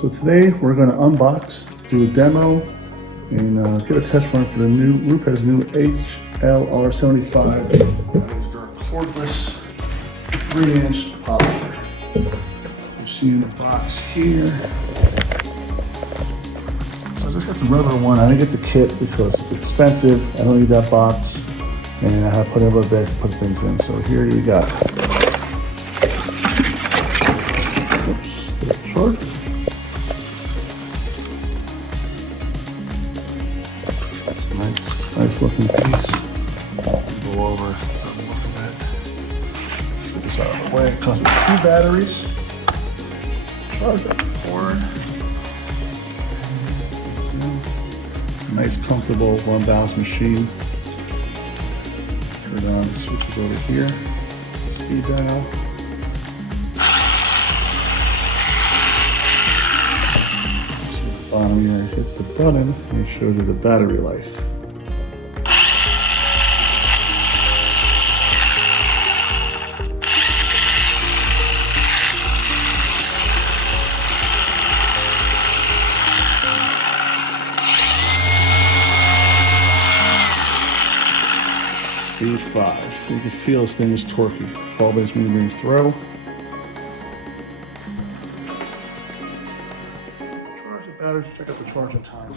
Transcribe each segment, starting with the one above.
So today we're going to unbox, do a demo, and get a test run for the new RUPES New HLR75. That is their cordless 3-inch polisher. You see in the box here. So I just got the regular one. I didn't get the kit because it's expensive. I don't need that box, and I have to put in a little bit to put things in. So here you go. Oops, the chart. Nice looking piece. Go over the look of it. Get this out of the way. It comes with 2 batteries. Charger cord. Nice, comfortable, one-balance machine. Turn it on. The switch is over here. Speed dial. See at the bottom here. Hit the button, and it shows you the battery life. Speed 5. You can feel this thing is torquey. 12-inch millimeter throw. Charge the battery. Check out the charging time.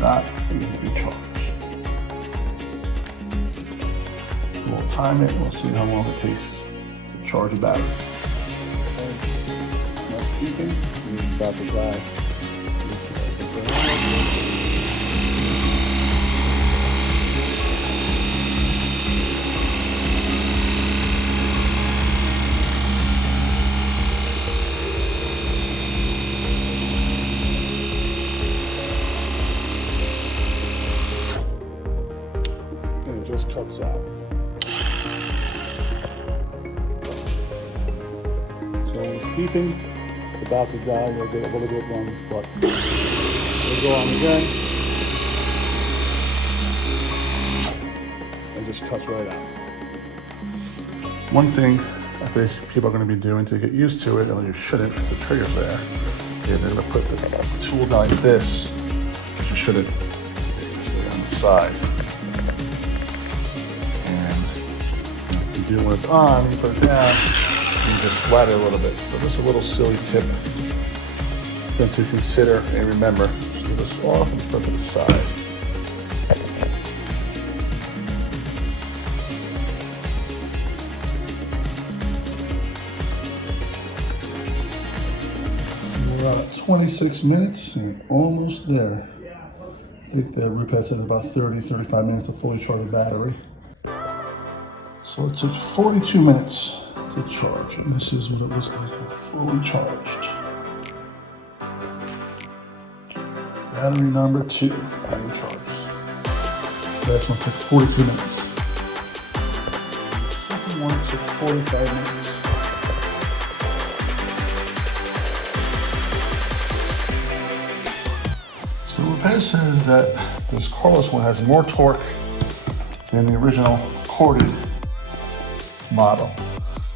Not easily charged. We'll time it. We'll see how long it takes to charge the battery. That's beeping. About the side. And it just cuts out. So when it's beeping, it's about to die. You'll get a little bit wrong, but it'll go on again and just cuts right out. One thing I think people are going to be doing to get used to it, and you shouldn't because the trigger's there, is they're going to put the tool down like this, but you shouldn't. Just go on the side. And you do when it's on, you put it down. You just flatten it a little bit. So just a little silly tip then to consider and remember. Just do this off and put it to the side. We're at 26 minutes and almost there. I think the RUPES has about 30-35 minutes to fully charge the battery. So it took 42 minutes to charge, and this is what it looks like fully charged. Battery number 2, fully charged. Last one took 42 minutes. The second one took 45 minutes. So RUPES says that this cordless one has more torque than the original corded model.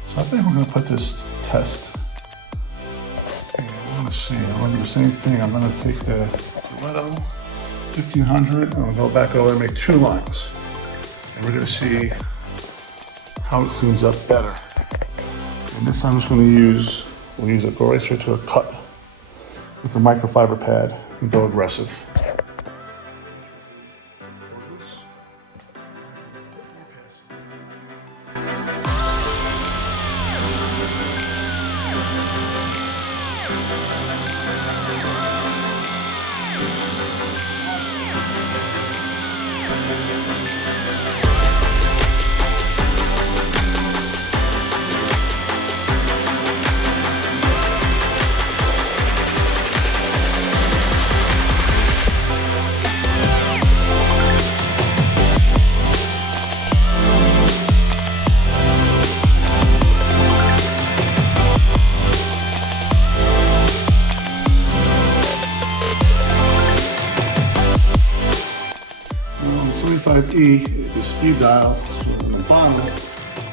So I think we're going to put this test, and we're going to see. I'm going to do the same thing. I'm going to take the Toledo 1500, and we'll go back over and make 2 lines. And we're going to see how it cleans up better. And this time I'm just going to we'll use it, go right straight to a cut with the microfiber pad and go aggressive. E, the speed dial, the bottle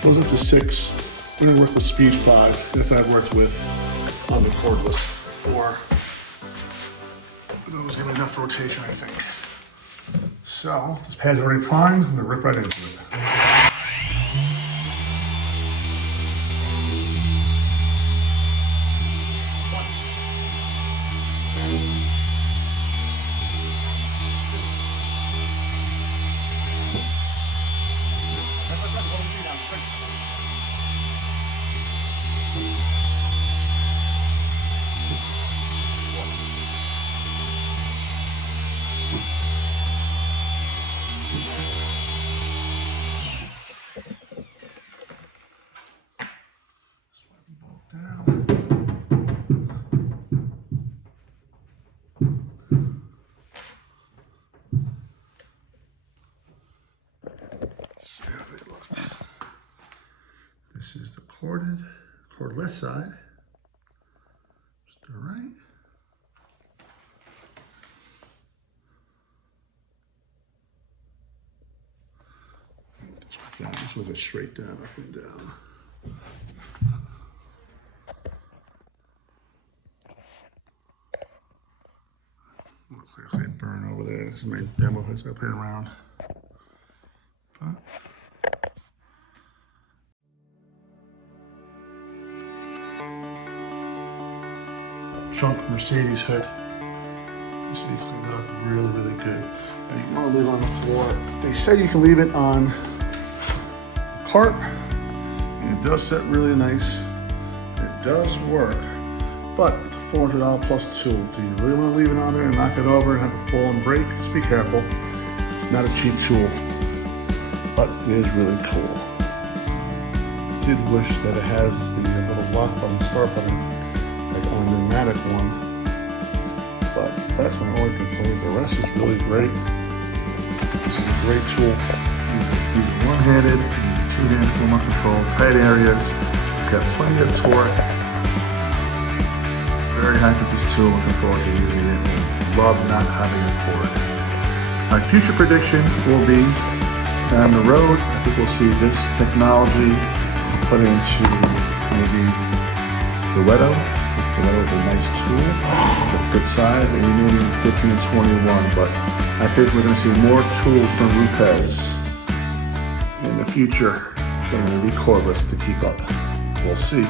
goes up to 6. We're gonna work with speed 5, that I've worked with on the cordless before. There's always gonna be enough rotation, I think. So, this pad's already primed, I'm gonna rip right into it. This is the cordless side. Just do it right. This one goes straight down, up and down. Looks like a slight burn over there. This is my demo as I play around. But trunk Mercedes hood. You see, cleaned it up really, really good. Now you want to leave it on the floor. They say you can leave it on a cart, and it does set really nice. It does work, but it's a $400 plus tool. Do you really want to leave it on there and knock it over and have it fall and break? Just be careful. It's not a cheap tool, but it is really cool. I did wish that it has the little lock button, start button, like on the pneumatic one, but that's my only complaint. The rest is really great. This is a great tool. Use it one-handed, use it two-handed, remote control, tight areas. It's got plenty of torque. Very happy with this tool, looking forward to using it. Love not having a cord. My future prediction will be down the road, I think we'll see this technology put into maybe Duetto. Duetto is a nice tool, good size, and maybe 15 and 21, but I think we're going to see more tools from RUPES in the future. It's going to be cordless to keep up. We'll see.